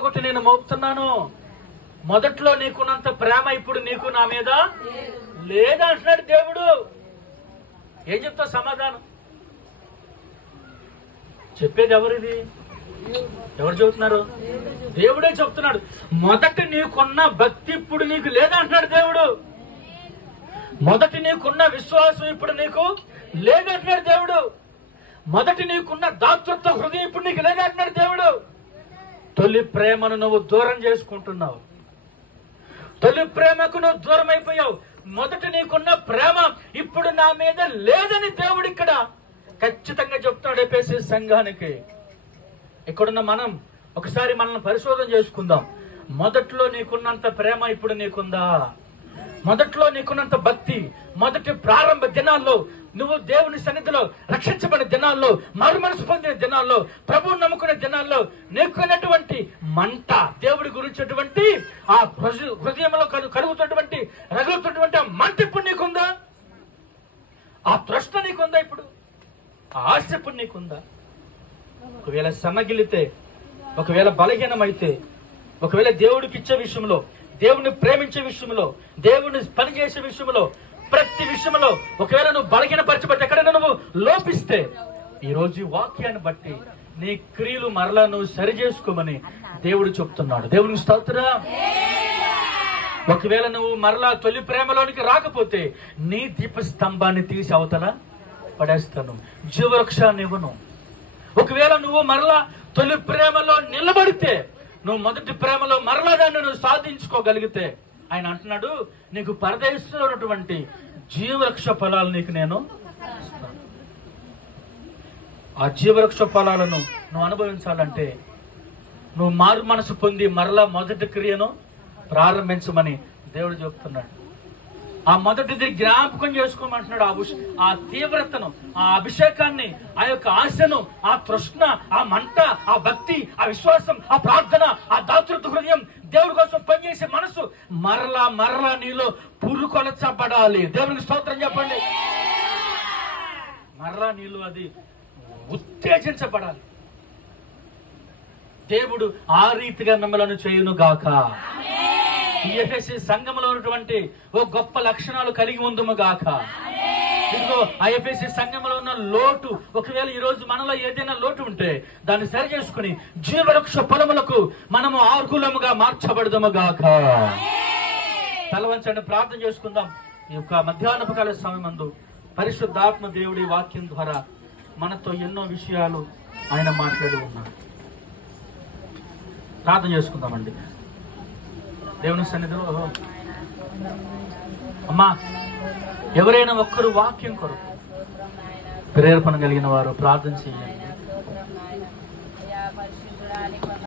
ఒకటి నేను మోపుతున్నాను. మొదట్లో నీకున్నంత ప్రేమ ఇప్పుడు నీకు నా మీద లేదంటున్నాడు దేవుడు. ఏం చెప్తావు సమాధానం? చెప్పేది ఎవరిది? ఎవరు చెబుతున్నారు? దేవుడే చెప్తున్నాడు. మొదట నీకున్న భక్తి ఇప్పుడు నీకు లేదంటున్నాడు దేవుడు. మొదటి నీకున్న విశ్వాసం ఇప్పుడు నీకు లేదంటున్నాడు దేవుడు. మొదటి నీకున్న దాతృత్వ హృదయం ఇప్పుడు నీకు లేదంటున్నాడు దేవుడు. తొలి ప్రేమను నువ్వు దూరం చేసుకుంటున్నావు. తొలి ప్రేమకు నువ్వు దూరం అయిపోయావు. మొదటి నీకున్న ప్రేమ ఇప్పుడు నా మీద లేదని దేవుడు ఇక్కడ ఖచ్చితంగా చెప్తాడు ఎఫెసీ సంఘానికి. ఇక్కడున్న మనం ఒకసారి మనల్ని పరిశోధన చేసుకుందాం. మొదట్లో నీకున్నంత ప్రేమ ఇప్పుడు నీకుందా? మొదట్లో నీకున్నంత భక్తి, మొదటి ప్రారంభ దినాల్లో, నువ్వు దేవుని సన్నిధిలో రక్షించబడిన దినాల్లో, మారు మనసు పొందిన దినాల్లో, ప్రభువుని నమ్ముకునే దినాల్లో నీకున్నటువంటి మంట, దేవుడి గురించినటువంటి ఆ హృదయంలో కలుగుతున్నటువంటి రగులుతున్నటువంటి ఆ మంట ఇప్పుడు నీకుందా? ఆ తృష్ణ నీకుందా? ఇప్పుడు ఆ ఆశ ఇప్పుడు నీకుందా? ఒకవేళ సన్నగిలితే, ఒకవేళ బలహీనమైతే, ఒకవేళ దేవుడికి ఇచ్చే విషయంలో, దేవుని ప్రేమించే విషయంలో, దేవుని పనిచేసే విషయంలో, ప్రతి విషయంలో ఒకవేళ నువ్వు బలహీనపరచబట్టి ఎక్కడైనా నువ్వు లోపిస్తే, ఈ రోజు ఈ వాక్యాన్ని బట్టి నీ క్రియలు మరలా నువ్వు సరి చేసుకోమని దేవుడు చెప్తున్నాడు. దేవునికి స్తోత్రం. ఒకవేళ నువ్వు మరలా తొలి ప్రేమలోనికి రాకపోతే నీ దీపస్తంభాన్ని తీసి అవతల పడేస్తాను, జీవవృక్షాన్ని ఇవ్వను. ఒకవేళ నువ్వు మరలా తొలి ప్రేమలో నిలబడితే, నువ్వు మొదటి ప్రేమలో మరలా దాన్ని నువ్వు సాధించుకోగలిగితే, ఆయన అంటున్నాడు, నీకు పరదేశంలో ఉన్నటువంటి జీవవృక్ష ఫలాలు నీకు నేను ఇస్తాను. ఆ జీవవృక్ష ఫలాలను నువ్వు అనుభవించాలంటే నువ్వు మారు మనసు పొంది మరలా మొదటి క్రియను ప్రారంభించమని దేవుడు చెప్తున్నాడు. ఆ మొదటిది జ్ఞాపకం చేసుకోమంటున్నాడు. ఆ తీవ్రతను, ఆ అభిషేకాన్ని, ఆ యొక్క ఆశను, ఆ తృష్ణ, ఆ మంట, ఆ భక్తి, ఆ విశ్వాసం, ఆ ప్రార్థన, ఆ దాతృత్వ హృదయం, దేవుడి కోసం పనిచేసే మనసు మరలా మరలా నీలో పురుకొలచబడాలి. దేవునికి స్తోత్రం చెప్పండి. మరలా నీలో అది ఉత్తేజించబడాలి. దేవుడు ఆ రీతిగా మిమ్మల్ని చేయును గాక. ఈ ఎఫెసీ సంఘంలో ఉన్నటువంటి ఓ గొప్ప లక్షణాలు కలిగి ఉందుము గాక. ఇదిగో ఆ ఎఫెసీ సంఘంలో ఉన్న లోటు, ఒకవేళ ఈ రోజు మనలో ఏదైనా లోటు ఉంటే దాన్ని సరి చేసుకుని జీవవృక్ష ఫలములకు మనము ఆర్కులముగా మార్చబడదుము గాక. తలవంచండి, ప్రార్థన చేసుకుందాం. ఈ యొక్క మధ్యాహ్నపు కాల సమయమందు పరిశుద్ధాత్మ దేవుడి వాక్యం ద్వారా మనతో ఎన్నో విషయాలు ఆయన మాట్లాడి ఉన్నారు. ప్రార్థన చేసుకుందామండి దేవుని సన్నిధిలో. అమ్మా, ఎవరైనా ఒక్కరు వాక్యం కొరకు ప్రేరేపణ కలిగిన వారు ప్రార్థన చేయండి.